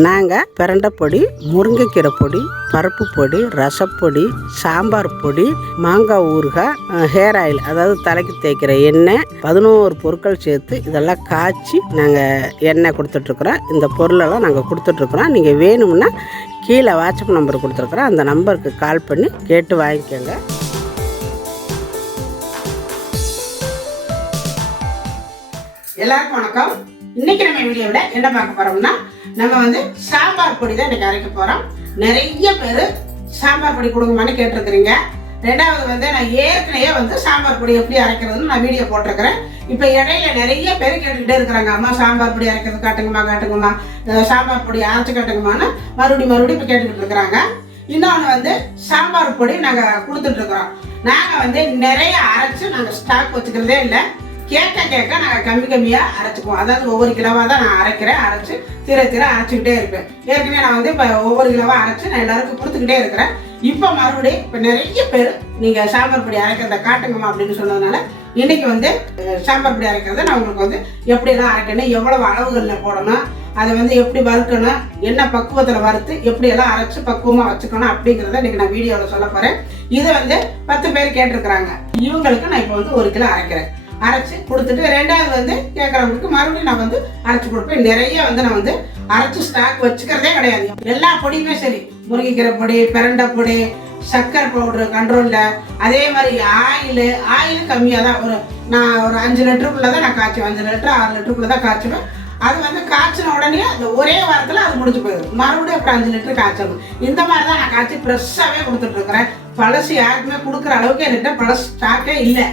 நாங்கள் பிரண்டை பொடி, முருங்கைக்கீரை பொடி, பருப்பு பொடி, ரசப்பொடி, சாம்பார் பொடி, மாங்காய் ஊறுகாய், ஹேர் ஆயில் அதாவது தலைக்கு தேய்க்கிற எண்ணெய் 11 பொருட்கள் சேர்த்து இதெல்லாம் காய்ச்சி நாங்கள் எண்ணெய் கொடுத்துட்ருக்குறோம். இந்த பொருளெல்லாம் நாங்கள் கொடுத்துட்ருக்குறோம். நீங்கள் வேணும்னா கீழே வாட்ஸ்அப் நம்பர் கொடுத்துருக்குறோம். அந்த நம்பருக்கு கால் பண்ணி கேட்டு வாங்கிக்கோங்க. எல்லாருக்கும் வணக்கம். இன்னைக்கு நம்ம வீடியோவில் என்ன பார்க்க போறோம்னா, நம்ம சாம்பார் பொடி தான் இன்னைக்கு அரைக்க போறோம். நிறைய பேர் சாம்பார் பொடி கொடுங்கன்னு கேட்டிருக்கிறீங்க. ரெண்டாவது நான் ஏற்கனவே சாம்பார் பொடி எப்படி அரைக்கிறதுன்னு நான் வீடியோ போட்டிருக்கிறேன். இப்போ இடையில நிறைய பேர் கேட்டுக்கிட்டே இருக்கிறாங்க, அம்மா சாம்பார் பொடி அரைக்கிறது காட்டுங்கம்மா, சாம்பார் பொடி அரைச்சு காட்டுங்கம்மான்னு மறுபடியும் இப்போ கேட்டுக்கிட்டு இருக்கிறாங்க. இன்னொன்று சாம்பார் பொடி நாங்கள் கொடுத்துட்டு இருக்கிறோம். நாங்கள் நிறைய அரைச்சு நாங்கள் ஸ்டாக் வச்சுக்கிறதே இல்லை. கேட்க நாங்கள் கம்மியாக அரைச்சிக்குவோம். அதாவது ஒவ்வொரு கிலோவாக தான் நான் அரைச்சு தீர அரைச்சிக்கிட்டே இருப்பேன். ஏற்கனவே நான் இப்போ ஒவ்வொரு கிலோவாக அரைச்சி நான் எல்லாருக்கும் கொடுத்துக்கிட்டே இருக்கிறேன். இப்போ மறுபடியும் இப்போ நிறைய பேர் நீங்கள் சாம்பார் பொடி அரைக்கிறத காட்டுங்கம்மா அப்படின்னு சொன்னதுனால இன்னைக்கு சாம்பார் பொடி அரைக்கிறத நான் உங்களுக்கு எப்படியெல்லாம் அரைக்கணும், எவ்வளவு அளவுகளில் போடணும், அதை எப்படி வறுக்கணும், என்ன பக்குவத்தில் வறுத்து எப்படியெல்லாம் அரைச்சி பக்குவமாக வச்சுக்கணும் அப்படிங்கிறத இன்னைக்கு நான் வீடியோவில் சொல்ல போகிறேன். இதை 10 பேர் கேட்டிருக்கிறாங்க. இவங்களுக்கு நான் இப்போ 1 கிலோ அரைக்கிறேன். அரைச்சி கொடுத்துட்டு ரெண்டாவது கேட்குறவங்களுக்கு மறுபடியும் நான் அரைச்சி கொடுப்பேன். நிறைய நான் அரைச்சி ஸ்டாக் வச்சுக்கிறதே கிடையாது. எல்லா பொடியுமே சரி, முருங்கைக்கீரை பொடி, பிரண்டை பொடி, சக்கரை பவுடரு கண்ட்ரோலில், அதே மாதிரி ஆயில் கம்மியாக தான் நான் ஒரு 5 லிட்டருக்குள்ளே தான் நான் காய்ச்சுவேன். 5 லிட்டர் 6 லிட்டருக்குள்ளே தான் காய்ச்சுவேன். அது காய்ச்சின உடனே அந்த ஒரே வாரத்தில் அது முடிஞ்சு போயிடும். மறுபடியும் அப்புறம் 5 லிட்டர் காய்ச்சணும். இந்த மாதிரி தான் நான் காய்ச்சி ஃப்ரெஷ்ஷாகவே கொடுத்துட்ருக்குறேன். பழசு யாருக்குமே கொடுக்குற அளவுக்கு என்கிட்ட பழசு ஸ்டாக்கே இல்லை,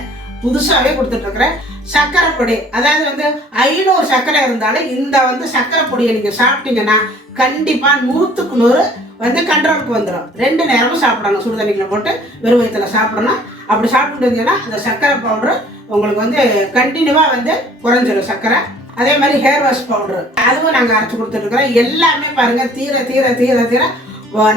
புதுசாகவே கொடுத்துட்ருக்குறேன். சர்க்கரை பொடி, அதாவது 500 சர்க்கரை இருந்தாலும் இந்த சர்க்கரை பொடியை நீங்கள் சாப்பிட்டீங்கன்னா கண்டிப்பாக 100க்கு 100 கண்ட்ரோலுக்கு வந்துடும். 2 நேரமும் சாப்பிடணும். சுடு தண்ணிக்குள்ள போட்டு வெறும் வயிற்றுல சாப்பிடணும். அப்படி சாப்பிட்டு இருந்தீங்கன்னா அந்த சர்க்கரை பவுடரு உங்களுக்கு கண்டினியூவாக குறைஞ்சிடும் சர்க்கரை. அதே மாதிரி ஹேர் வாஷ் பவுடரு அதுவும் நாங்கள் அரைச்சி கொடுத்துட்ருக்குறோம். எல்லாமே பாருங்கள் தீர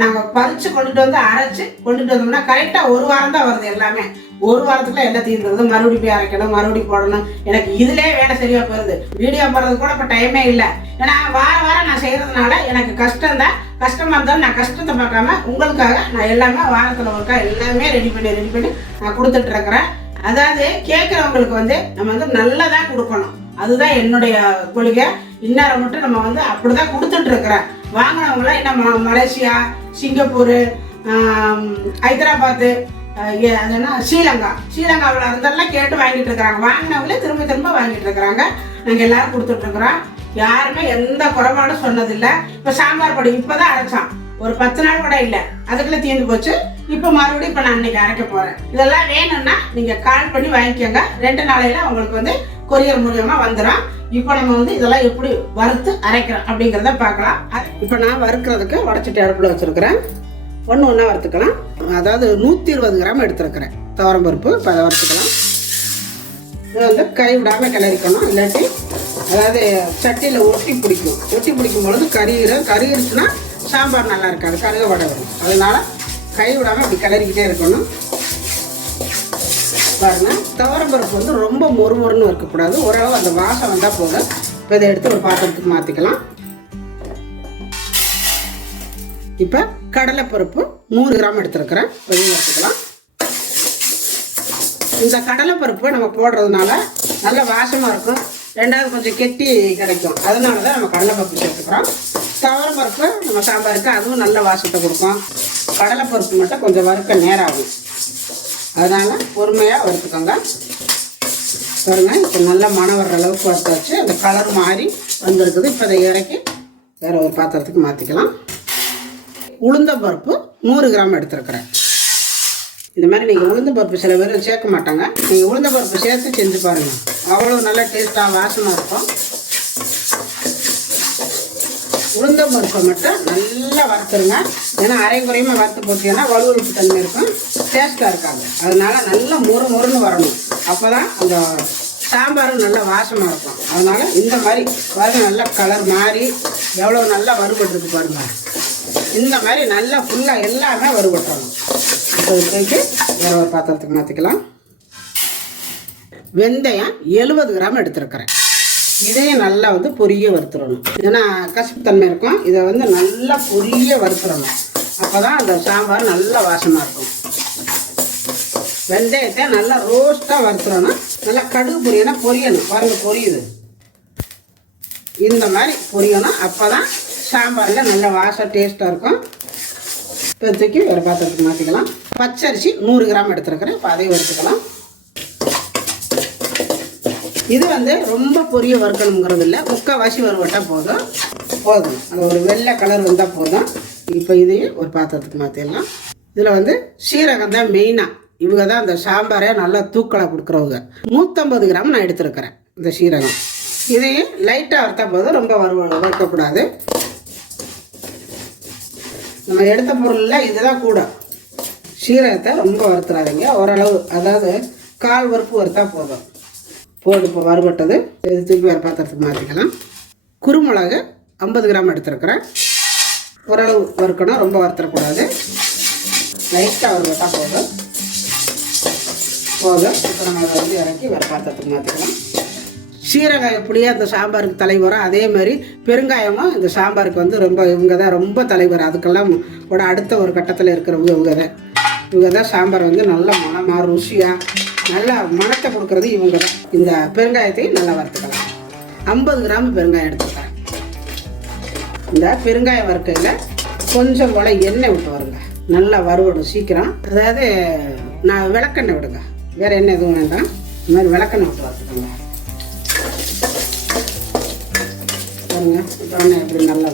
நாங்கள் பறித்து கொண்டுட்டு அரைச்சி கொண்டுட்டு வந்தோம்னா கரெக்டாக 1 வாரம் தான் வருது. எல்லாமே 1 வாரத்துக்குள்ள எல்லாம் தீர்ந்துருது. மறுபடியும் போய் அரைக்கணும், மறுபடியும் போடணும். எனக்கு இதுலேயே வேலை சரியாக போயிடுது. வீடியோ போடுறது கூட இப்போ டைமே இல்லை. ஏன்னா வாரம் நான் செய்கிறதுனால எனக்கு கஷ்டமாக இருந்தாலும் நான் கஷ்டத்தை பார்க்காம உங்களுக்காக நான் எல்லாமே வாரத்தில் ஒருக்கா எல்லாமே ரெடி பண்ணி நான் கொடுத்துட்ருக்குறேன். அதாவது கேட்குறவங்களுக்கு நம்ம நல்லதாக கொடுக்கணும். அதுதான் என்னுடைய கொள்கை. இந்நேரம் மட்டும் நம்ம அப்படி தான் கொடுத்துட்ருக்குறேன். வாங்கினவங்களாம் என்ன மலேசியா, சிங்கப்பூர், ஹைதராபாத்து, அதுன்னா ஸ்ரீலங்காவில் இருந்தெல்லாம் கேட்டு வாங்கிட்டு இருக்கிறாங்க. வாங்கினவங்களே திரும்ப வாங்கிட்டு இருக்கிறாங்க. நாங்கள் எல்லாரும் கொடுத்துட்ருக்குறோம். யாருமே எந்த குறைபாடும் சொன்னதில்லை. இப்போ சாம்பார் பொடி இப்போ தான் அரைச்சான், ஒரு 10 நாள் கூட இல்லை, அதுக்குள்ளே தீர்ந்து போச்சு. இப்போ மறுபடியும் இப்போ நான் இன்னைக்கு அரைக்க போகிறேன். இதெல்லாம் வேணும்னா நீங்கள் கால் பண்ணி வாங்கிக்கோங்க. 2 நாளையில் உங்களுக்கு கொரியர் மூலியமாக வந்துடும். இப்போ நம்ம இதெல்லாம் எப்படி வறுத்து அரைக்கிறோம் அப்படிங்கிறத பார்க்கலாம். இப்போ நான் வறுக்கிறதுக்கு வடச்சட்டி அடுப்பில் வச்சுருக்கிறேன். ஒன்றா வறுத்துக்கலாம். அதாவது 120 கிராம் எடுத்துருக்கிறேன் துவரம்பருப்பு. இப்போ அதை வறுத்துக்கலாம். இது கை விடாமல் கிளறிக்கணும். இல்லாட்டி அதாவது சட்டியில் ஒட்டி பிடிக்கும் பொழுது கறிடுச்சுன்னா சாம்பார் நல்லா இருக்காது, கருக வடை வரும். அதனால கை விடாமல் அப்படி கிளறிக்கிட்டே இருக்கணும். பாருங்க, துவரம்பருப்பு ரொம்ப மொறுமொறுன்னு இருக்கக்கூடாது. ஓரளவு அந்த வாசம் வந்தால் போதும். இப்போ இதை எடுத்து ஒரு பாத்திரத்துக்கு மாற்றிக்கலாம். இப்போ கடலைப்பருப்பு 100 கிராம் எடுத்துருக்கிறேன். வெளியே எடுத்துக்கலாம். இந்த கடலைப்பருப்பு நம்ம போடுறதுனால நல்ல வாசமாக இருக்கும். ரெண்டாவது கொஞ்சம் கெட்டி கிடைக்கும். அதனால தான் நம்ம கடலைப்பருப்பு சேர்த்துக்கிறோம். துவரம்பருப்பு நம்ம சாம்பாருக்கு அதுவும் நல்ல வாசத்தை கொடுக்கும். கடலைப்பருப்பு மட்டும் கொஞ்சம் வறுக்க நேரம் ஆகும். அதனால் பொறுமையாக வறுத்துக்கோங்க. பாருங்க, இப்போ நல்லா மணம் வர்ற அளவுக்கு வறுத்து வச்சு அந்த கலர் மாறி வந்துருக்குது. இப்போ அதை இறக்கி வேறு ஒரு பாத்திரத்துக்கு மாற்றிக்கலாம். உளுந்தம்பருப்பு 100 கிராம் எடுத்துருக்கிறேன். இந்த மாதிரி நீங்கள் உளுந்தம்பருப்பு சில பேர் சேர்க்க மாட்டாங்க. நீங்கள் உளுந்தம்பருப்பு சேர்த்து செஞ்சு பாருங்கள், அவ்வளோ நல்லா டேஸ்ட்டாக வாசமாக இருக்கும். உளுந்தம்பருப்பை மட்டும் நல்லா வறுத்துருங்க. ஏன்னா அரையும் குறையுமா வறுத்து போட்டீங்கன்னா வலுவலுப்பு தன்மை இருக்கும், டேஸ்ட்டாக இருக்காது. அதனால நல்லா மொறுன்னு வரணும். அப்போ தான் அந்த சாம்பாரும் நல்லா வாசமாக இருக்கும். அதனால் இந்த மாதிரி பாருங்க, நல்லா கலர் மாறி எவ்வளோ நல்லா வறுபட்டுருக்கு பாருங்கள். இந்த மாதிரி நல்லா ஃபுல்லாக எல்லாமே வறுபட்டுறணும். இப்போ போயிட்டு வேறு ஒரு பாத்திரத்துக்கு மாற்றிக்கலாம். வெந்தயம் 70 கிராம் எடுத்துருக்கிறேன். இதையும் நல்லா வந்து பொரிய வறுத்துடணும். ஏன்னா கசப்பு தன்மை இருக்கும். இதை வந்து நல்லா பொரிய வறுத்துடணும். அப்போ தான் அந்த சாம்பார் நல்லா வாசமாக இருக்கும். வெந்தயத்தை நல்லா ரோஸ்ட்டாக வறுத்துடணும். நல்லா கடுகு பொரியணும். பாருங்கள் பொரியுது. இந்த மாதிரி பொரியணும். அப்போ தான் சாம்பாரில் நல்ல வாசம் டேஸ்ட்டாக இருக்கும். இப்போ தூக்கி வேறு பாத்திரத்துக்கு மாற்றிக்கலாம். பச்சரிசி 100 கிராம் எடுத்துருக்கிறேன். இப்போ அதையும் எடுத்துக்கலாம். இது வந்து ரொம்ப பொரிய வறுக்கணுங்கிறது இல்லை, முக்கால்வாசி வறுவட்டால் போதும். அது ஒரு வெள்ளை கலர் வந்தால் போதும். இப்போ இதையும் ஒரு பாத்திரத்துக்கு மாற்றிடலாம். இதில் வந்து சீரகம் தான் மெயினாக. இவங்க தான் அந்த சாம்பாரை நல்லா தூக்கலாக கொடுக்குறவங்க. 150 கிராம் நான் எடுத்துருக்கிறேன் இந்த சீரகம். இதையும் லைட்டாக வறுத்தா போதும், ரொம்ப வறுக்கக்கூடாது. நம்ம எடுத்த பொருளில் இதுதான் கூட. சீரகத்தை ரொம்ப வறுத்துறாதீங்க, ஓரளவு, அதாவது 1/4 வறுப்பு வறுத்தா போதும். இப்போ வறுபட்டது. இது தூக்கி வேறு பாத்திரத்துக்கு மாற்றிக்கலாம். குருமிளகு 50 கிராம் எடுத்துருக்குறேன். ஓரளவு வறுக்கணும், ரொம்ப வறுத்துடக்கூடாது. லைட்டாக வறுபட்டால் போதும். இப்போ நம்ம அதை வந்து இறக்கி வேறு பாத்திரத்துக்கு மாற்றிக்கலாம். சீரகம் எப்படியே அந்த சாம்பாருக்கு தலைவரும், அதே மாதிரி பெருங்காயமும் இந்த சாம்பாருக்கு வந்து ரொம்ப இவங்க தான் ரொம்ப தலைவர். அதுக்கெல்லாம் கூட அடுத்த ஒரு கட்டத்தில் இருக்கிறவங்க இவங்க தான் சாம்பார் வந்து நல்ல மனமாக ருசியாக நல்லா மணத்தை கொடுக்குறது இவங்க தான். இந்த பெருங்காயத்தையும் நல்லா வறுத்துக்கலாம். 50 கிராம் பெருங்காயம் எடுத்துக்கிறேன். இந்த பெருங்காயம் வறுக்கையில் கொஞ்சம் போல் எண்ணெய் விட்டு வருங்க. நல்லா வறுவடும் சீக்கிரம். அதாவது நான் விளக்கெண்ணெய் விடுங்க, வேறு எண்ணெய் எதுவும் வேண்டாம். இந்த மாதிரி விளக்கெண்ணெய் விட்டு வறுத்துக்கோங்க. பாருங்க இப்போ எண்ணெய் எப்படி நல்லா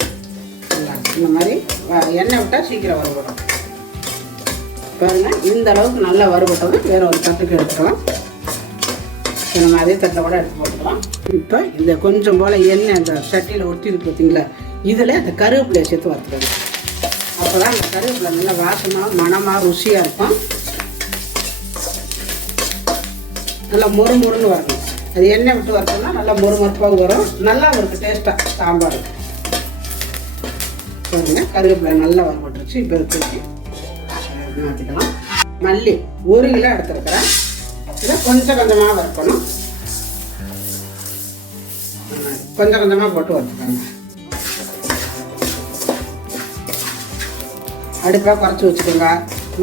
இந்த மாதிரி எண்ணெய் விட்டால் சீக்கிரம் வறுபடும். பாருங்கள் இந்த அளவுக்கு நல்லா வறுபட்டதும் வேறு ஒரு தட்டுக்கு எடுத்துக்கலாம். நம்ம அதே தட்டை கூட எடுத்து போட்டுக்கலாம். இப்போ இந்த கொஞ்சம் போல் எண்ணெய் அந்த சட்டியில் ஒட்டி இருக்கு பார்த்தீங்களா, இதில் இந்த கருவேப்பிலையை சேர்த்து வறுத்துக்கணும். அப்போ தான் அந்த கருவேப்பிலை நல்லா வாசமாக மணமாக ருசியாக இருக்கும். நல்லா மொறுமொறுன்னு வரணும். அது எண்ணெய் விட்டு வறுத்தோம்னா நல்லா மொறுமொறுப்பாக வரும். நல்லா இருக்குது டேஸ்ட்டாக சாம்பார். பாருங்க கருவேப்பிலை நல்லா வறுபட்டுருச்சு. இப்போ தூக்கி மாற்றிக்கலாம். மல்லி 1 கிலோ எடுத்துருக்கிறேன். இதை கொஞ்சம் கொஞ்சமாக வறுக்கணும். கொஞ்சம் கொஞ்சமாக போட்டு வறுத்துக்கோங்க. அடுப்பாக குறைச்சி வச்சுக்கோங்க.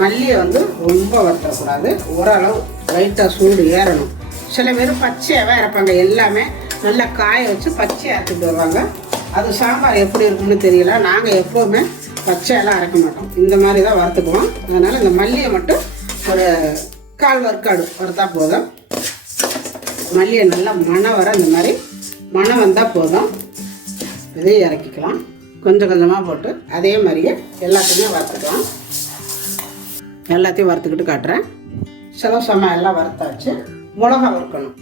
மல்லியை வந்து ரொம்ப வறுத்தக்கூடாது, ஓரளவு லைட்டாக சூடு ஏறணும். சில பேர் பச்சையாகவே இறப்பாங்க. எல்லாமே நல்லா காய வச்சு பச்சையாக அரைச்சிட்டு வருவாங்க. அது சாம்பார் எப்படி இருக்குன்னு தெரியல. நாங்கள் எப்போவுமே பச்சையெல்லாம் அரைக்க மாட்டோம், இந்த மாதிரி தான் வறுத்துக்குவோம். அதனால் இந்த மல்லியை மட்டும் ஒரு 1/4 வறுக்காடு வறுத்தா போதும். மல்லியை நல்லா மணம் வர இந்த மாதிரி மணம் வந்தால் போதும். இதையும் இறக்கிக்கலாம். கொஞ்சம் கொஞ்சமாக போட்டு அதே மாதிரியே எல்லாத்தையுமே வறுத்துக்கலாம். எல்லாத்தையும் வறுத்துக்கிட்டு காட்டுறேன். சிலவசமாக எல்லாம் வறுத்தாச்சு. மிளகா வறுக்கணும்.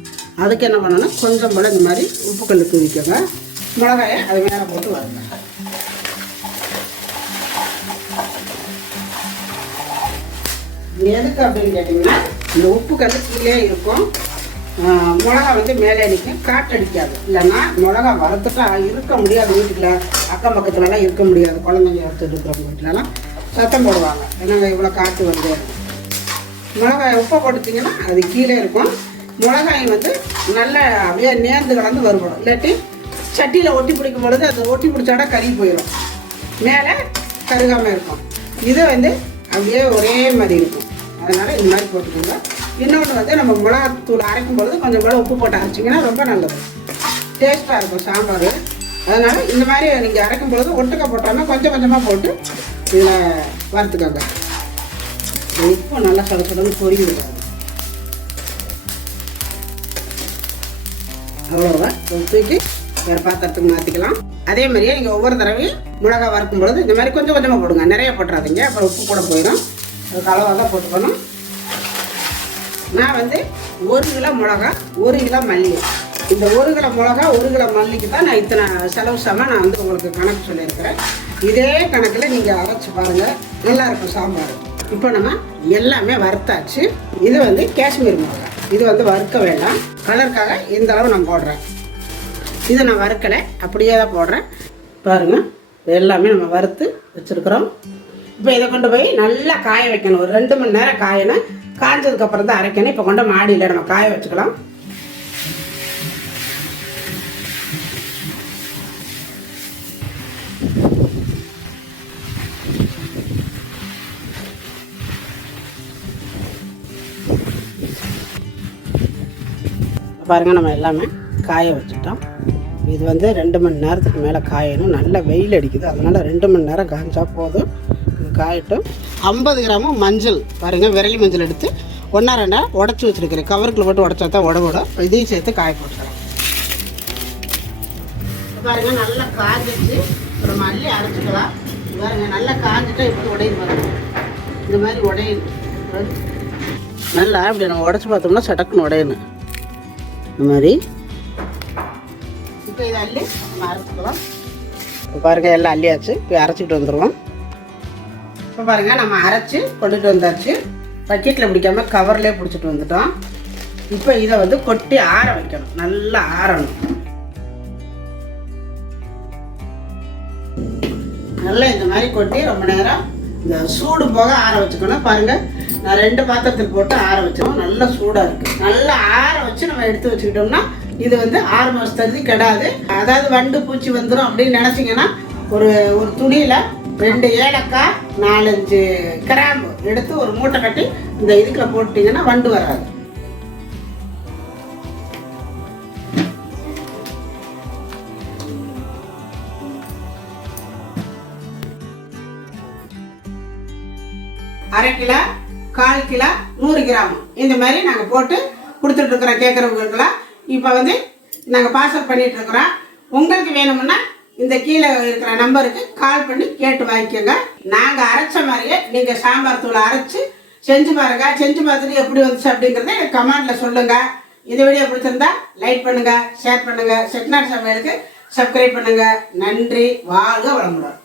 அதுக்கு என்ன பண்ணணும், கொஞ்சம் போல் இந்த மாதிரி உப்புக்கல் தூவிக்கோங்க. மிளகாயை அது மேலே போட்டு வறுங்க. எதுக்கு அப்படின்னு கேட்டிங்கன்னா, இந்த உப்பு கல் கீழே இருக்கும், மிளகா வந்து மேலே நிற்கும், காற்றடிக்காது. இல்லைன்னா மிளகா வறுத்துட்டா இருக்க முடியாது. வீட்டுக்குள்ள அக்கம் பக்கத்துலலாம் இருக்க முடியாது. குழந்தைங்க வறுத்துட்டு இருக்கிறவங்க வீட்டிலலாம் சத்தம் போடுவாங்க, ஏன்னா இவ்வளோ காற்று வந்து. மிளகாய் உப்பை போட்டுட்டிங்கன்னா அது கீழே இருக்கும். மிளகாய் வந்து நல்லா அப்படியே நேர்ந்து கலந்து வருபடும். இல்லாட்டி சட்டியில் ஒட்டி பிடிக்கும் பொழுது அது ஒட்டி பிடிச்சாடா கறி போயிடும், மேலே கருகாமல் இருக்கும். இது வந்து அப்படியே ஒரே மாதிரி இருக்கும். அதனால் இந்த மாதிரி போட்டுக்கோங்க. இன்னொன்று வந்து நம்ம மிளகாத்தூள் அரைக்கும் பொழுது கொஞ்சம் போல் உப்பு போட்டு அரைச்சிங்கன்னா ரொம்ப நல்லது, டேஸ்ட்டாக இருக்கும் சாம்பார். அதனால் இந்த மாதிரி நீங்கள் அரைக்கும் பொழுது ஒட்டுக்க போட்டாமல் கொஞ்சம் கொஞ்சமாக போட்டு இதில் வறுத்துக்கோங்க. உப்பு நல்லா சடசடன்னு பொரிவிடுவாங்க. அவ்வளோதான். தூக்கி வேறு பாத்திரத்துக்கு மாற்றிக்கலாம். அதே மாதிரியே நீங்கள் ஒவ்வொரு தடவையும் மிளகா வறுக்கும் பொழுது இந்த மாதிரி கொஞ்சம் கொஞ்சமாக போடுங்க, நிறைய போட்டுறாதீங்க, அப்புறம் உப்பு கூட போயிடும். அதுக்கு அளவாக தான் போட்டுக்கணும். நான் வந்து 1 கிலோ மிளகா 1 கிலோ மல்லி, இந்த 1 கிலோ மிளகா 1 கிலோ மல்லிக்கு தான் நான் இத்தனை செலவு சம நான் வந்து உங்களுக்கு கணக்கு சொல்லியிருக்கிறேன். இதே கணக்கில் நீங்கள் அரைச்சி பாருங்கள், நல்லாயிருக்கும் சாம்பார். இப்போ நம்ம எல்லாமே வறுத்தாச்சு. இது வந்து காஷ்மீர் மிளகா, இது வந்து வறுக்க வேண்டாம், கலருக்காக இந்த அளவு நான் போடுறேன். இதை நான் வறுக்கலை, அப்படியே தான் போடுறேன். பாருங்கள் எல்லாமே நம்ம வறுத்து வச்சுருக்குறோம். இப்போ இதை கொண்டு போய் நல்லா காய வைக்கணும். ஒரு 2 மணி நேரம் காயணும். காய்ஞ்சதுக்கப்புறம் தான் அரைக்கணும். இப்போ கொண்டு மாடியில் நம்ம காய வச்சுக்கலாம். பாருங்கள், நம்ம எல்லாமே காய வச்சுட்டோம். இது வந்து 2 மணி நேரத்துக்கு மேலே காயணும். நல்ல வெயில் அடிக்குது, அதனால் 2 மணி நேரம் காய்ஞ்சா போதும். இது காயட்டும். 50 கிராமும் மஞ்சள் பாருங்கள், விரலி மஞ்சள் எடுத்து 1-2 உடச்சி வச்சுருக்கிறேன். கவருக்குள்ள போட்டு உடச்சா தான் உடவிடும். இதையும் சேர்த்து காய போட்டுக்கிறேன். பாருங்கள், நல்லா காய்ஞ்சிச்சு. ஒரு மல்லி அரைச்சிக்கலாம். பாருங்கள், நல்லா காய்ஞ்சிட்டா இப்படி உடையுது பாருங்கள். இந்த மாதிரி உடையணும். நல்லா இப்படி நம்ம உடச்சி பார்த்தோம்னா சடக்குன்னு உடையணும். இந்த மாதிரி இப்போ இதை அள்ளி நம்ம அரைச்சிக்கலாம். இப்போ பாருங்கள், எல்லாம் அள்ளியாச்சு. இப்போ அரைச்சிக்கிட்டு வந்துடுவோம். இப்போ பாருங்கள், நம்ம அரைச்சி கொண்டுட்டு வந்தாச்சு. பக்கெட்டில் பிடிக்காமல் கவர்லேயே பிடிச்சிட்டு வந்துட்டோம். இப்போ இதை வந்து கொட்டி ஆற வைக்கணும். நல்லா ஆறணும். நல்லா இந்த மாதிரி கொட்டி ரொம்ப நேரம் இந்த சூடு போக ஆற வச்சுக்கணும். பாருங்கள், நான் 2 பாத்திரத்தில் போட்டு ஆற வச்சோம். நல்லா சூடாக இருக்குது. நல்லா ஆற வச்சு நம்ம எடுத்து வச்சுக்கிட்டோம்னா இது வந்து 6 மாதத்துக்கு கெடாது. அதாவது வண்டு பூச்சி வந்துடும் அப்படின்னு நினச்சிங்கன்னா ஒரு துணியில் 2 ஏலக்காய் 4-5 கிராம்பு எடுத்து ஒரு மூட்டை கட்டி இந்த இதுக்குள்ள போட்டிங்கன்னா வண்டு வராது. அரை கிலோ, 1/4 கிலோ, 100 கிராம் இந்த மாதிரி நாங்கள் போட்டு கொடுத்துட்ருக்குறோம் கேட்குறவங்களுக்குலாம். இப்போ வந்து நாங்கள் பார்சல் பண்ணிகிட்ருக்குறோம். உங்களுக்கு வேணும்னா இந்த கீழே இருக்கிற நம்பருக்கு கால் பண்ணி கேட்டு வாங்கிக்கோங்க. நாங்கள் அரைச்ச மாதிரியே நீங்கள் சாம்பார் தூளை அரைச்சி செஞ்சு பாருங்க. செஞ்சு பார்த்துட்டு எப்படி வந்துச்சு அப்படிங்கிறத எனக்கு கமெண்ட்டில் சொல்லுங்கள். இந்த வீடியோ பிடிச்சிருந்தா லைக் பண்ணுங்கள், ஷேர் பண்ணுங்கள். செட்டிநாடு சமையலுக்கு சப்ஸ்கிரைப் பண்ணுங்கள். நன்றி. வாழ்க வளமுடன்.